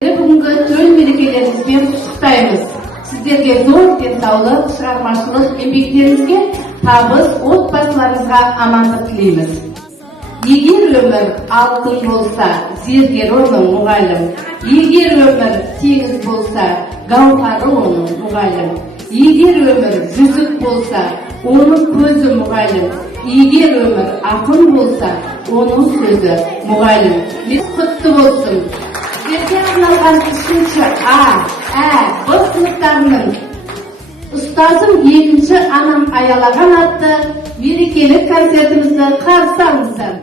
Бүгінгі төл мерекелерімізбен құттықтаймыз. Сіздерге зор денсаулық, шығармашылық еңбектеріңізге табыс, отбасыларыңызға амандық тілейміз. Егер өмір алтын болса, зергері оның мұғалім. Егер өмір теңіз болса, гауһары оның мұғалім. Егер өмір жүзік болса, оның көзі мұғалім. Егер өмір ақын болса, оның сөзі мұғалім. Құтты болсын. Сіздерге арналған 3-ші А, Ә, Б сыныптарының ұстазым 2-ші анам аялаған атты мерекелік концертімізді қарсы алыңыздар.